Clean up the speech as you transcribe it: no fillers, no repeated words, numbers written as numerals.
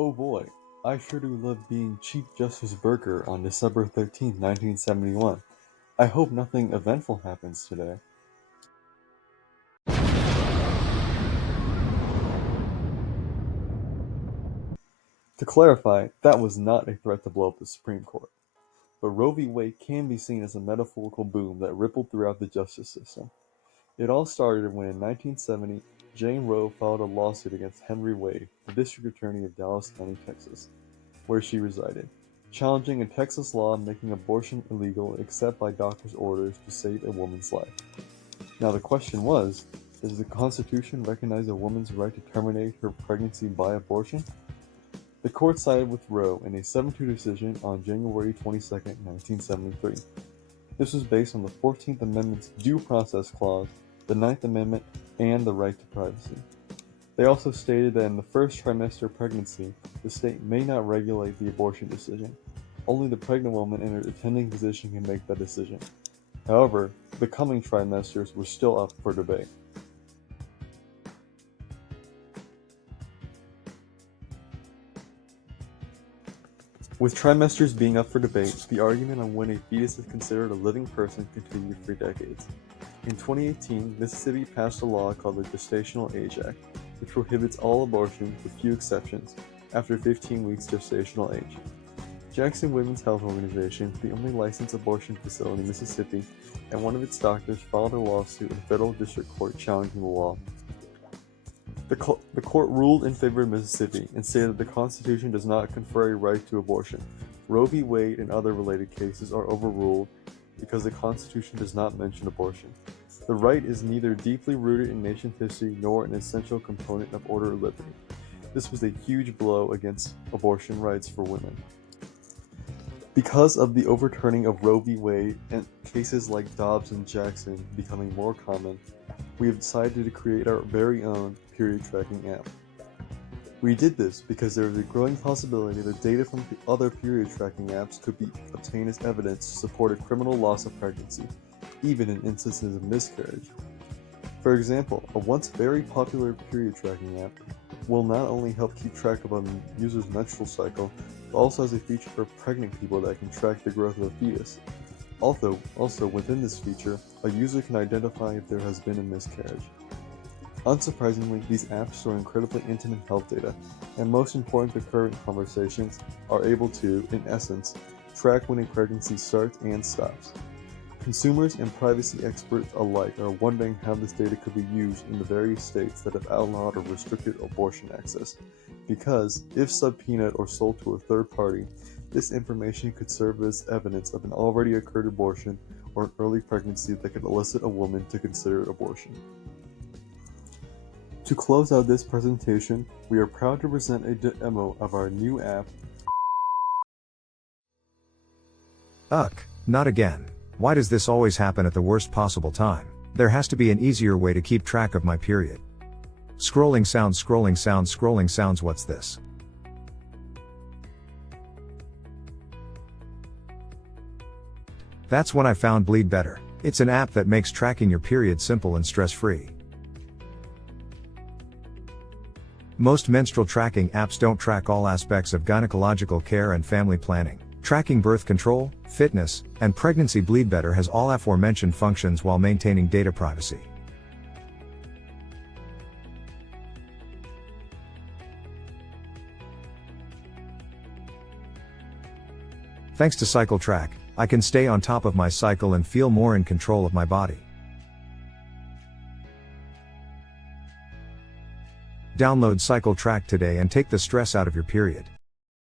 Oh boy, I sure do love being Chief Justice Burger on December 13th, 1971. I hope nothing eventful happens today. To clarify, that was not a threat to blow up the Supreme Court, but Roe v. Wade can be seen as a metaphorical boom that rippled throughout the justice system. It all started when in 1970, Jane Roe filed a lawsuit against Henry Wade, the district attorney of Dallas County, Texas, where she resided, challenging a Texas law making abortion illegal except by doctor's orders to save a woman's life. Now the question was, does the Constitution recognize a woman's right to terminate her pregnancy by abortion? The court sided with Roe in a 7-2 decision on January 22, 1973. This was based on the 14th Amendment's Due Process Clause, the Ninth Amendment, and the right to privacy. They also stated that in the first trimester of pregnancy, the state may not regulate the abortion decision. Only the pregnant woman and her attending physician can make that decision. However, the coming trimesters were still up for debate. With trimesters being up for debate, the argument on when a fetus is considered a living person continued for decades. In 2018, Mississippi passed a law called the Gestational Age Act, which prohibits all abortions, with few exceptions, after 15 weeks gestational age. Jackson Women's Health Organization, the only licensed abortion facility in Mississippi, and one of its doctors filed a lawsuit in federal district court challenging the law. The court ruled in favor of Mississippi and stated that the Constitution does not confer a right to abortion. Roe v. Wade and other related cases are overruled because the Constitution does not mention abortion. The right is neither deeply rooted in nation's history nor an essential component of order or liberty. This was a huge blow against abortion rights for women. Because of the overturning of Roe v. Wade and cases like Dobbs and Jackson becoming more common, we have decided to create our very own period tracking app. We did this because there is a growing possibility that data from other period tracking apps could be obtained as evidence to support a criminal loss of pregnancy, even in instances of miscarriage. For example, a once very popular period tracking app will not only help keep track of a user's menstrual cycle, but also has a feature for pregnant people that can track the growth of a fetus. Also within this feature, a user can identify if there has been a miscarriage. Unsurprisingly, these apps store incredibly intimate health data, and most important to current conversations, are able to, in essence, track when a pregnancy starts and stops. Consumers and privacy experts alike are wondering how this data could be used in the various states that have outlawed or restricted abortion access, because, if subpoenaed or sold to a third party, this information could serve as evidence of an already occurred abortion or an early pregnancy that could elicit a woman to consider abortion. To close out this presentation, we are proud to present a demo of our new app. Ugh, not again. Why does this always happen at the worst possible time? There has to be an easier way to keep track of my period. Scrolling sounds, what's this? That's when I found Bleed Better. It's an app that makes tracking your period simple and stress-free. Most menstrual tracking apps don't track all aspects of gynecological care and family planning. Tracking birth control, fitness, and pregnancy. Bleed Better has all aforementioned functions while maintaining data privacy. Thanks to CycleTrack, I can stay on top of my cycle and feel more in control of my body. Download CycleTrack today and take the stress out of your period.